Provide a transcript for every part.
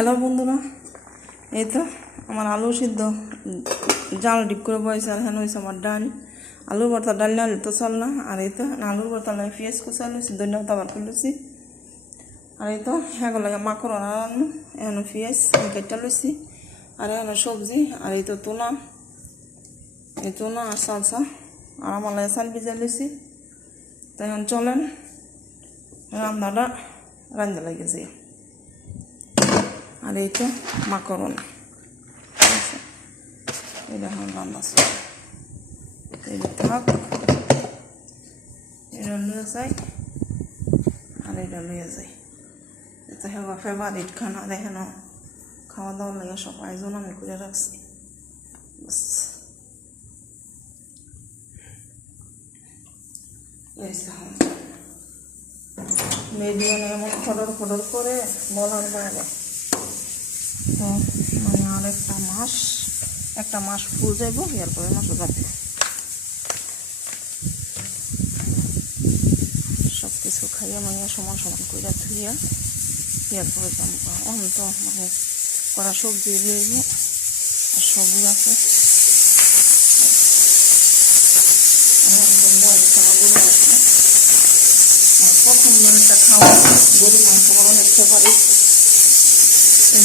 Hello বন্ধুরা এই তো, আমার আলু সিদ্ধ। জাল ডিপ করে বয়েছে আর হ্যাঁ হয়েছে আমার ডাল। আলু ভর্তা ডাল না তো চল না। আর এই তো আলুর ভর্তা লাগে পেঁয়াজ কুচা লুছি ধনিয়া পাতা বার আর এই তো হ্যাঁ লাগে মাকড় রান্না। এখন পেঁয়াজ কেটে লুছি আর এখন সবজি, আর এই তো তুলা এই তুলা আর সালসা। আর আমার লাগে চাল ভিজা লুছি তো এখন চলেন, রান্নাটা রান্না লাগেছে আর এইটা মাকরন এটা এখন রান্না এটা থাক। এটা লুয়ে যাই। আর এটা লুয়ে যাই। এটা হেবা ফেভারিট খানা, দেখেন খাওয়া দাওয়া লাগে সব আয়োজন আমি করে রাখছি। বাস। এই মিডিয়ামে এমন খডর খডর করে বলার বাইরে। তো মানে আর একটা মাস একটা মাস ফুল যাইব এরপরে মাসও যাবে। সব কিছু খাইয়া মানে সমান সমান করে ধুইয়া এরপরে যাম। অন মানে করা সবজি লইব আর সবুজ আছে। একদম খাওয়া গরু আর প্রথম একটা খাওয়া গরু মাংস আমার অনেক ফেভারিট আল্লাহ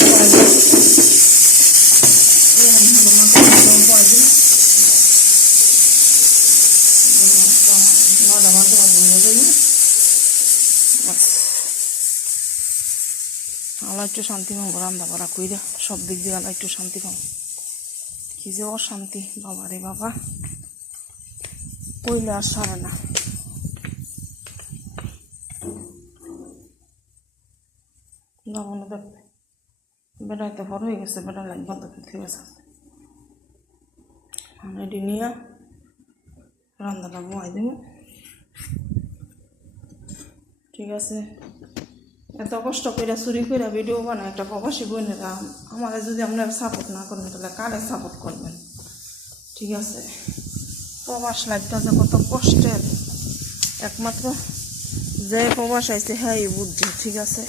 একটু শান্তি পাবো রান্না বাড়া কইরা সব দিক দিয়ে আল্লাহ একটু শান্তি পাবো কি যে অশান্তি বাবা রে বাবা কইলে আর সারে না লবণ দেখবে বেটাই তো বড় হয়ে গেছে বেটা লাগবে তো ঠিক আছে রেডি নিয়ে রান্নাটা বয়াই দেব। ঠিক আছে। এত কষ্ট করে চুরি করে ভিডিও বানায়, একটা প্রবাসী বোনেরা আমার যদি আপনারা সাপোর্ট না করেন, তাহলে কারে সাপোর্ট করবেন? ঠিক আছে। প্রবাস লাইফটা যে কত কষ্টের। একমাত্র যে প্রবাস আইছে হ্যাঁ বুদ্ধি। ঠিক আছে।